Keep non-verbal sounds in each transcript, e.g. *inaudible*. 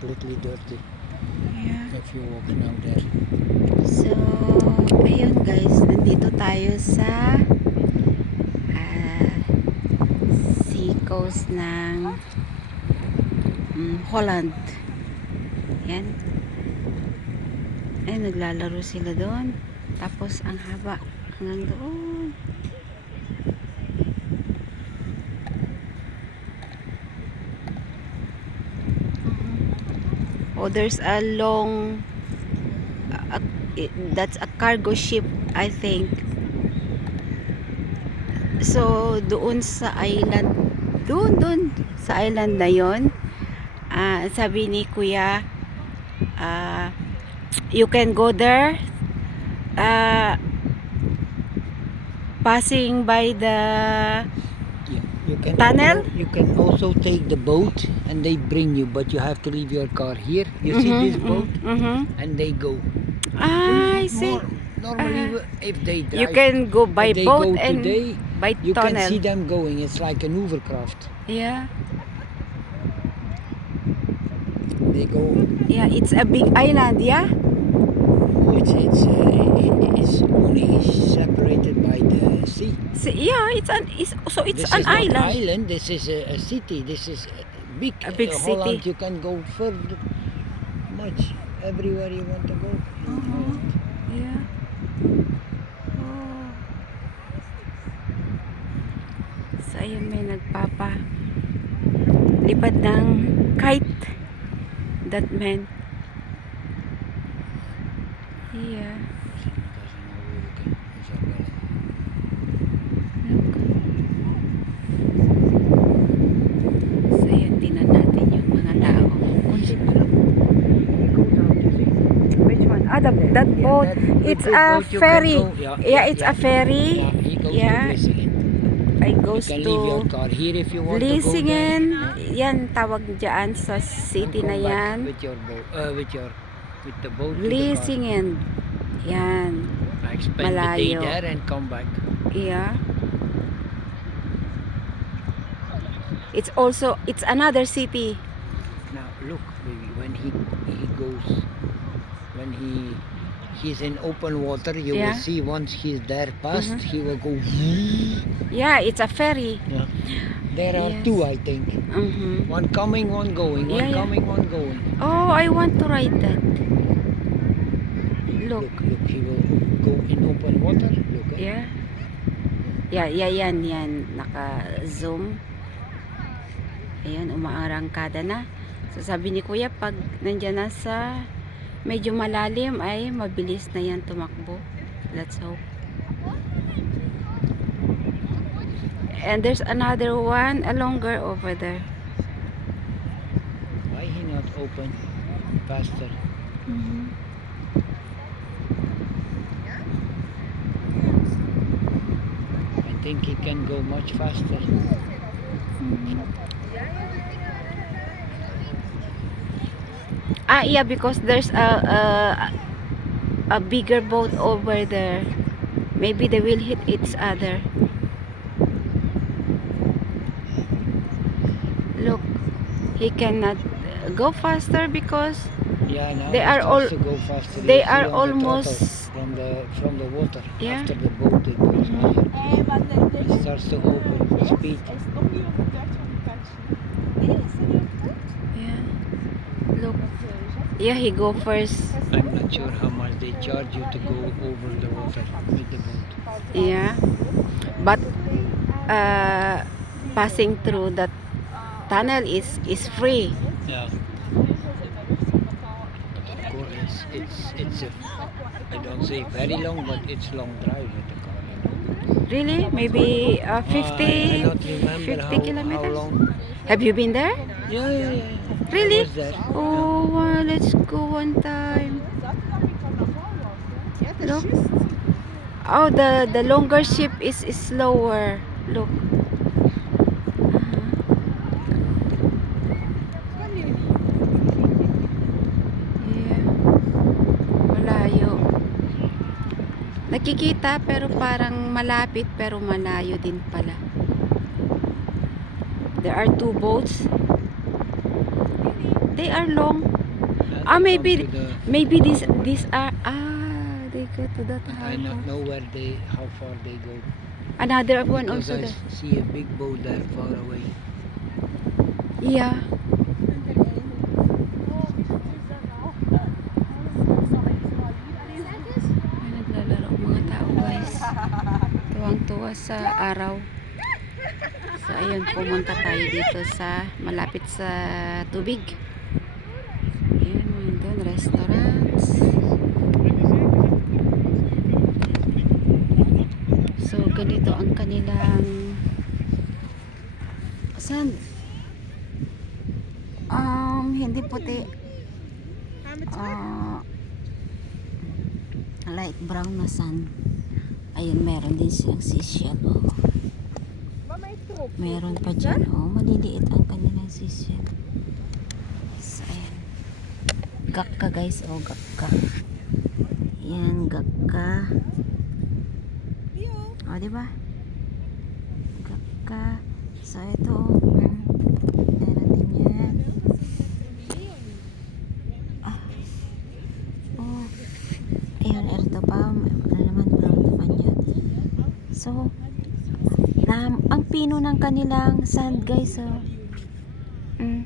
completely dirty Yeah. if you walk now there. So, ayun guys, nandito tayo sa ah, sea coast ng mm, Holland. Yan. Ay, naglalaro sila doon. Tapos, ang haba hanggang doon. Oh, there's a long it- that's a cargo ship I think. So doon sa island doon doon sa island na yon ah, sabi ni kuya ah, you can go there ah, passing by the can Tunnel? Also, you can also take the boat and they bring you, but you have to leave your car here. You see Mhm, this boat, mhm, mhm. and they go. ah I see More- normally, if they drive, you can go by they boat go and today, by you can see them going. It's like an overcraft. yeah They go. yeah it's a big island yeah It's it's uh, it's only separated by the sea. See, yeah, it's an it's so it's this an is not island. island. This is a, a city. This is a big. A big uh, Holland, city. You can go further, much everywhere you want to go. Uh-huh. Yeah. Oh. So ayun may nagpapa lipad ng kite. That man. Yeah. Look. So ayun, tingnan natin yung mga tao. Which one? Ah, the, that boat. It's a ferry. Yeah, it's a ferry. Yeah. I goes to there. Yan, tawag dyan sa city na yan. With your boat, uh, with your, with the boat. Vlissingen. Yan. Like spend the day Malayo. there and come back. Yeah. It's also, it's another city. Now look, baby, when he he goes, when he he's in open water, you Yeah. will see once he's there past, Mhm. he will go. Yeah, it's a ferry. Yeah. There are Yes. two, I think. Mhm. One coming, one going. One Yeah, yeah. coming, one going. Oh, I want to ride that. Look. Look, look, he will go in open water. Look. eh? Yeah. Yeah, yeah, yan, yan. Naka-zoom. Ayan, umaarangkada na. So, sabi ni Kuya, pag nandyan na sa medyo malalim, ay mabilis na yan tumakbo. Let's hope. And there's another one, a longer over there. Why he not open faster? I think he can go much faster. Ah, yeah, because there's a, a a bigger boat over there. Maybe they will hit each other. Look, he cannot go faster because Yeah, now They are all- go faster. they are on the almost- from the from the water. Yeah. After the boat it goes higher. Wat de, de, It starts to open speed. Yeah, he go first. I'm not sure how much they charge you to go over the water with the boat. Yeah, but uh, passing through that tunnel is is free. Yeah. But of course it's it's it's a I don't say very long, but it's long drive with the car. You know. Really? Maybe uh, 50, Uh, I, I don't remember 50 how, how kilometers? long. Have you been there? Yeah, yeah, yeah. yeah. Really? I was there. Oh, wow, let's go one time. Ja, het is Look. Oh, the the longer ship is, is slower. Look. Nakikita pero parang malapit pero malayo din pala. There are two boats. They are long. Ah, maybe maybe these these are ah they go to that but I don't know where they, how far they go. Another one Because also I there. see a big boat there far away. Yeah. Ay, naglalaro ang mga tao guys. Tuwang-tuwa sa araw. So ayun, pumunta tayo dito sa malapit sa tubig. Ayun, doon, restaurants. So ganito ang kanilang saan? Um, hindi puti. Ah, light brown na sand. Ayun, meron din siyang seashell. Oh. Meron pa dyan. Oh, maliliit ang kanilang seashell. So, ayan. Gakka guys. Oh, gakka. Yan, gakka. Oh, di ba? Gakka. So, ito. oh, Meron din yan. Ah. Oh. Ayun, ito pa. Ano naman, brown naman yan. So, na, ang pino ng kanilang sand, guys, oh. Mm.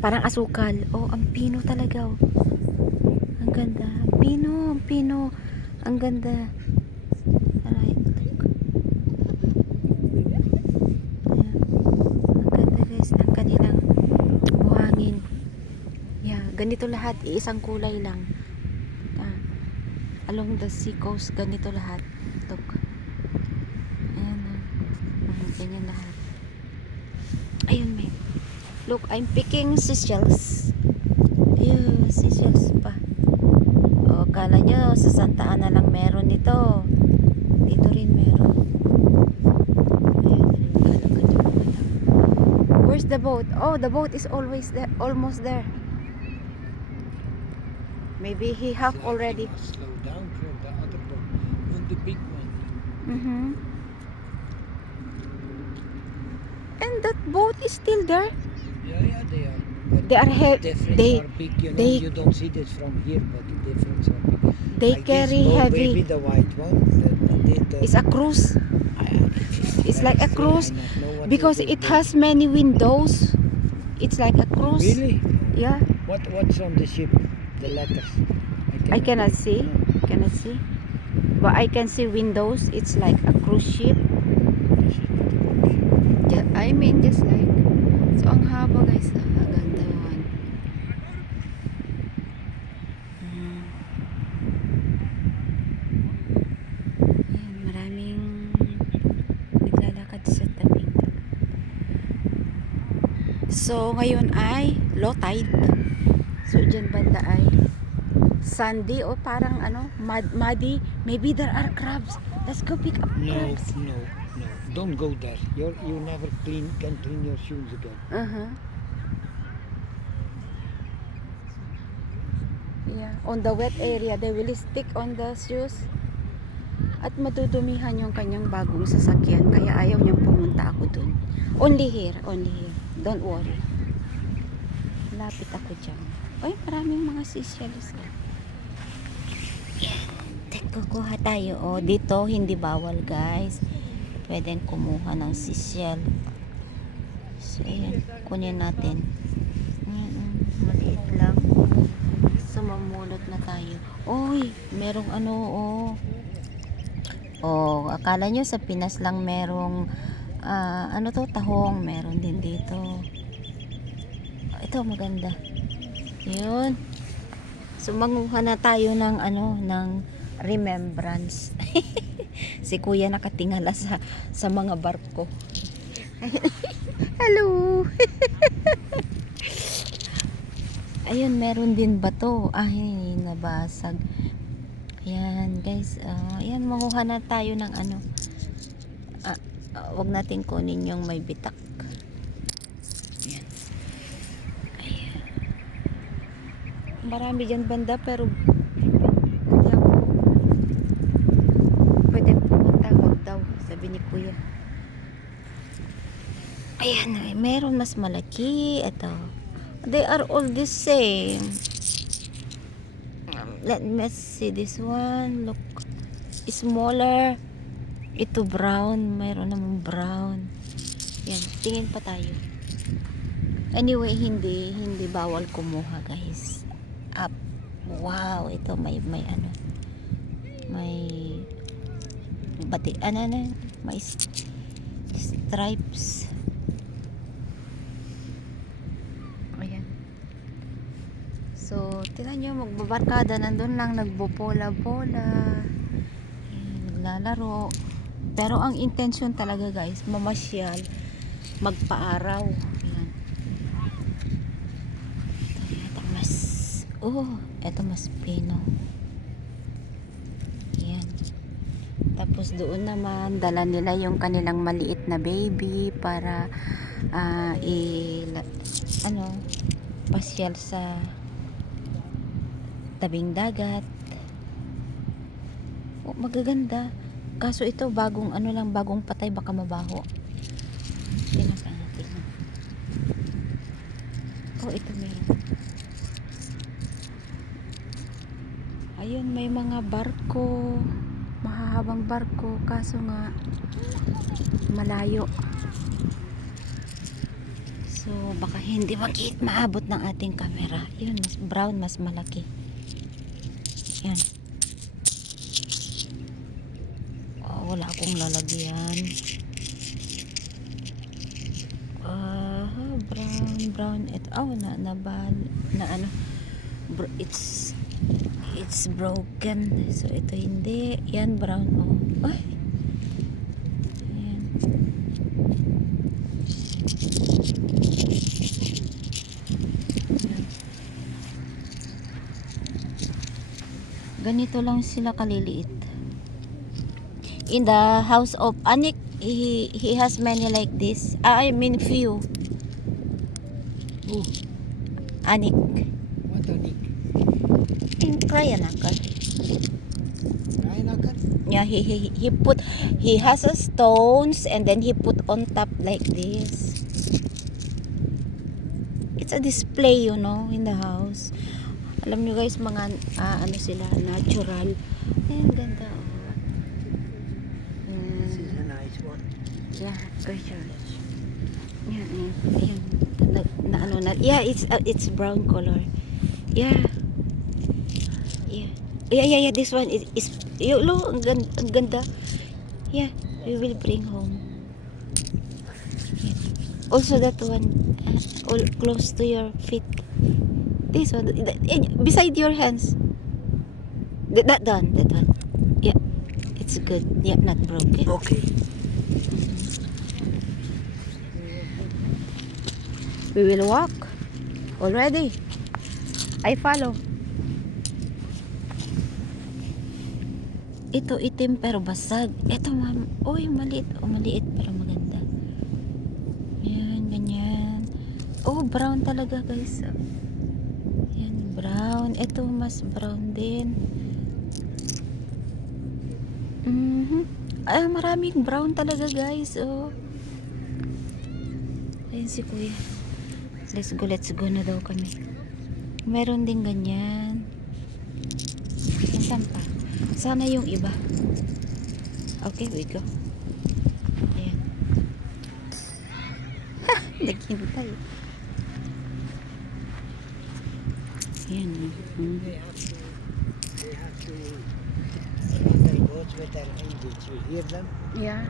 Parang asukal. Oh, ang pino talaga, oh. Ang ganda. Pino, ang pino. Ang ganda. Alright. Ayan. Ang ganda, guys, ng kanilang. Yeah, ganito lahat. Iisang kulay lang. Ah, along the sea coast, ganito lahat. Look. Ayan na. Mm, ganyan lahat. Ayun, may. Look, I'm picking seashells. Ayun, seashells pa. O, kala nyo, sa Santa Ana lang meron nito. Dito rin meron. Ayan, yung mga tao. Where's the boat? Oh, the boat is always there, almost there. Maybe he have already. Slow down for the other boat. On the big one. Mm-hmm. And that boat is still there. They are. They are the heavy. difference They are big, you know. they- you don't see this from here, but the difference are big. they Like carry this heavy. Maybe the white one. The, the, the, It's a cruise it's like a cruise don't know what because it has many windows. It's like a cruise. Really? Yeah, What What's on the ship? The letters. I cannot read. see. No. Cannot see. But I can see windows. It's like a cruise ship. This is not a cruise ship. Yeah, I mean just like so ang haba So ngayon ay low tide. So dyan banda ay sandy o parang ano mud, muddy. Maybe there are crabs. Let's go pick up No, crabs. no, no. Don't go there. You you never clean can clean your shoes again. Uh-huh. Yeah, on the wet area, they will stick on the shoes. At matutumihan yung kanyang bagong sasakyan, kaya ayaw niyang pumunta ako dun. Only here, only here. Don't worry. Lapit ako dyan. Uy, maraming mga seashells. Tek, kukuha tayo. O, dito, hindi bawal, guys. Pwede kumuha ng seashell. So, ayan. Kunin natin. Maliit lang. So, mamulot na tayo. Uy, merong ano, oh. Oh, akala nyo sa Pinas lang merong ah, ano to, tahong. Meron din dito. Ito, maganda. Yun. So, na tayo ng ano, ng remembrance. *laughs* si kuya nakatingala sa, sa mga barko. *laughs* Hello! *laughs* Ayun, meron din bato. Ay, nabasag. Ayan, guys. ah, ayan, manguha na tayo ng ano. Ah, ah, wag natin kunin yung may bitak. Ayan. Ayan. Marami dyan banda, pero wala po. Pwede pumunta, wag daw, sabi ni kuya. Ayan, ay, meron mas malaki. Ito. They are all the same. Let me see this one. Look, smaller. Ito brown. Mayroon namang brown. Yan, tingin pa tayo. Anyway, hindi hindi bawal kumuha, guys. Up. Wow, ito may may ano. May bati ano ano may stripes. Ayan. So, tinan nyo, magbabarkada, nandun lang, nagbopola-bola, naglalaro. Pero ang intention talaga guys, mamasyal, magpaaraw. Ayan. Ito yata mas, oh, ito mas pino. Ayan. Tapos doon naman, dala nila yung kanilang maliit na baby para ah, i, ano, pasyal sa tabing dagat. Oh, magaganda. Kaso ito bagong ano lang, bagong patay baka mabaho. Tingnan pa natin. Oh, ito meron. Ayun, may mga barko. Mahahabang barko. Kaso nga, malayo. So, baka hindi makit maabot ng ating camera. Yun, mas brown, mas malaki. Yan. Oh, wala akong lalagyan. Ah, brown, brown. Ito, oh, na, nabal, na ano, it's, it's broken. So, ito hindi. Yan, brown, oh. Ay! Ayan. Ganito lang sila kaliliit. In the house of Anik, he, he has many like this. Ah, I mean few. Who? Anik. What? In Krayanakar. Rainakan? Yeah, he, he, he put, he has a stones and then he put on top like this. It's a display, you know, in the house. Alam nyo guys, mga, ah, ano sila, natural. Ayan, ganda, oh. This Mm. is a nice one. Yeah, for sure. Yan, yan, yan. Na, na ano na. Yeah, it's uh, it's brown color. Yeah. Yeah. Yeah, yeah, yeah. This one is, is you look, ang, gan- ang ganda. Yeah, we will bring home. Yeah. Also that one, uh, all close to your feet. This one, beside your hands. That, that one, that one. Yeah, it's good. Yeah, not broken. Okay. We will walk. Already. I follow. Ito itim pero basag. Ito ma'am. Uy, maliit. O maliit pero maganda. Yan, ganyan. Oh, brown talaga guys. Brown. Ito mas brown din. Mhm. Ay, maraming brown talaga guys. Oh. Ayun si kuya. Let's go, let's go na daw kami. Meron din ganyan. Nasaan pa? Sana yung iba. Okay, we go. Ayan. *laughs* Ha! Naghintay. Ayan. mm. They have to, they have to with their engines. You hear them? Yeah.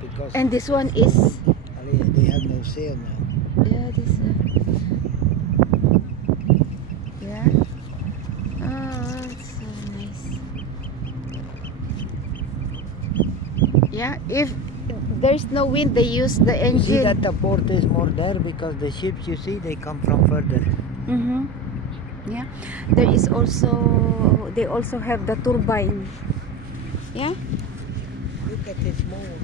Because And this one is... They have no sail now. Yeah, this one. Yeah. Oh, it's so nice. Yeah, if there's no wind, they use the You see engine. that the port is more there because the ships you see they come from further. Mm-hmm. Yeah. There is also they also have the turbine. Yeah. Look at this move.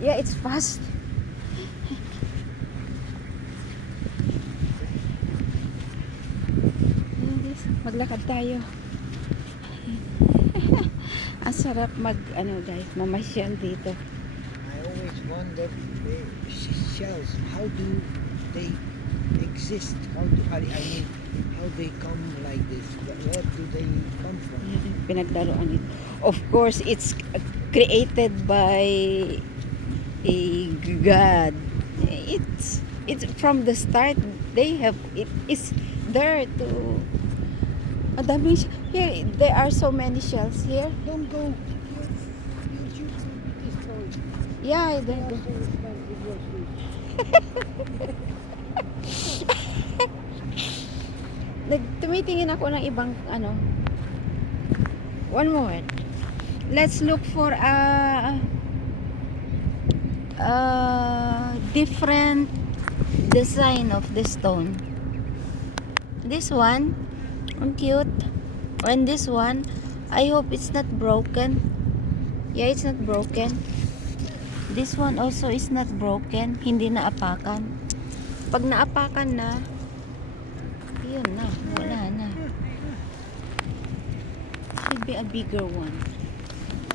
Yeah, it's fast. Maglakad tayo. *laughs* Ang sarap mag ano guys, mamasyal dito. I always wonder the sh- shells. How do they exist? How do I mean, how they come like this? Where do they come from? Pinaglaruan ito. Of course, it's created by a God. It's it's from the start they have it is there to Ang dami siya- here there are so many shells here. Don't go. Yeah, I don't go. *laughs* *laughs* so expensive, your shoes. Nag tumitingin ako ng ibang ano. One moment. Let's look for a a different design of the stone. This one, ang cute. And this one, I hope it's not broken. Yeah, it's not broken. This one also is not broken. Hindi naapakan. Pag naapakan na, yun na, wala na. Should be a bigger one.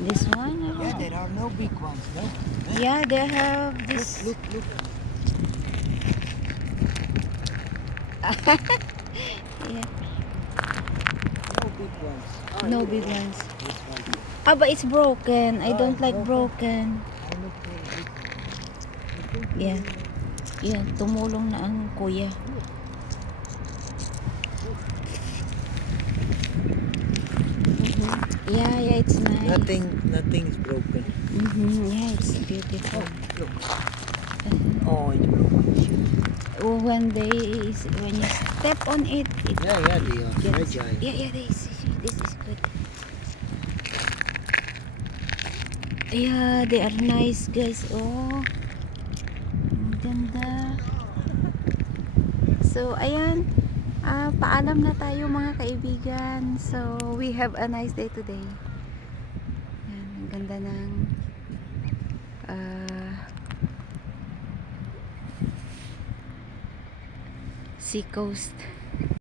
This one? I Yeah, know. there are no big ones, no? Yeah, they have this. Look, look, look. *laughs* Yeah, No big ones. no big ones. This one. Ah, but it's broken. I Ah, don't like broken. Think Yeah. Yan, tumulong na ang kuya. Yeah, yeah, it's nice. Nothing, nothing is broken. Mhm, Yeah, it's beautiful. Oh, look. Oh, it's broken. When they, when you step on it, it Yeah, yeah, they are gets, fragile. yeah, yeah, this, this is good. Yeah, they are nice guys. Oh, ang ganda. So, ayan. Ah, paalam na tayo mga kaibigan. So, we have a nice day today. Ayan, ang ganda ng ah, sea coast.